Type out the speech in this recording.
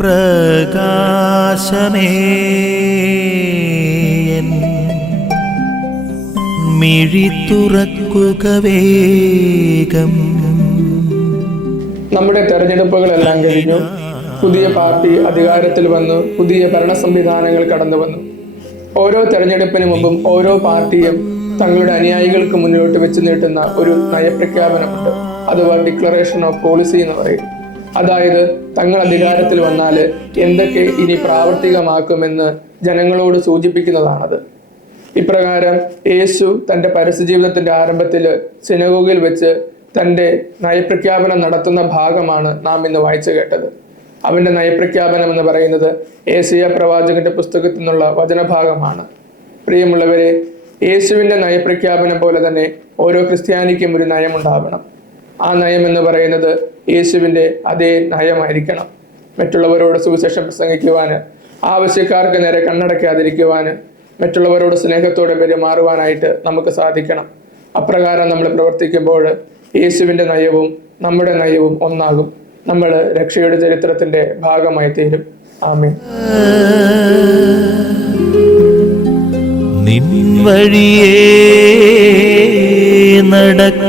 പ്രകാശമേ മിഴി തുറക്കുക വേഗം. നമ്മുടെ തെരഞ്ഞെടുപ്പുകളെല്ലാം കഴിഞ്ഞു. പുതിയ പാർട്ടി അധികാരത്തിൽ വന്നു. പുതിയ ഭരണ സംവിധാനങ്ങൾ കടന്നു വന്നു. ഓരോ തെരഞ്ഞെടുപ്പിന് മുമ്പും ഓരോ പാർട്ടിയും തങ്ങളുടെ അനുയായികൾക്ക് മുന്നോട്ട് വെച്ച് നീട്ടുന്ന ഒരു നയപ്രഖ്യാപനമുണ്ട്. അഥവാ ഡിക്ലറേഷൻ ഓഫ് പോളിസി എന്ന് പറയും. അതായത് തങ്ങൾ അധികാരത്തിൽ വന്നാൽ എന്തൊക്കെ ഇനി പ്രാവർത്തികമാക്കുമെന്ന് ജനങ്ങളോട് സൂചിപ്പിക്കുന്നതാണത്. ഇപ്രകാരം യേശു തൻ്റെ പരസ്യ ജീവിതത്തിന്റെ ആരംഭത്തിൽ സിനഗോഗിൽ വെച്ച് തൻ്റെ നയപ്രഖ്യാപനം നടത്തുന്ന ഭാഗമാണ് നാം ഇന്ന് വായിച്ചു കേട്ടത്. അവന്റെ നയപ്രഖ്യാപനം എന്ന് പറയുന്നത് യേശയ്യാ പ്രവാചകന്റെ പുസ്തകത്തിൽ നിന്നുള്ള വചനഭാഗമാണ്. പ്രിയമുള്ളവരെ, യേശുവിന്റെ നയപ്രഖ്യാപനം പോലെ തന്നെ ഓരോ ക്രിസ്ത്യാനിക്കും ഒരു നയമുണ്ടാവണം. ആ നയം എന്ന് പറയുന്നത് യേശുവിന്റെ അതേ നയമായിരിക്കണം. മറ്റുള്ളവരോട് സുവിശേഷം പ്രസംഗിക്കുവാന്, ആവശ്യക്കാർക്ക് നേരെ കണ്ണടയ്ക്കാതിരിക്കുവാന്, മറ്റുള്ളവരോട് സ്നേഹത്തോടെ പെരുമാറുവാനായിട്ട് നമുക്ക് സാധിക്കണം. അപ്രകാരം നമ്മൾ പ്രവർത്തിക്കുമ്പോൾ യേശുവിന്റെ നയവും നമ്മുടെ നയവും ഒന്നാകും. നമ്മൾ രക്ഷയുടെ ചരിത്രത്തിന്റെ ഭാഗമായി തീരും. ആമേൻ. നിൻ വഴിയേ നടക്ക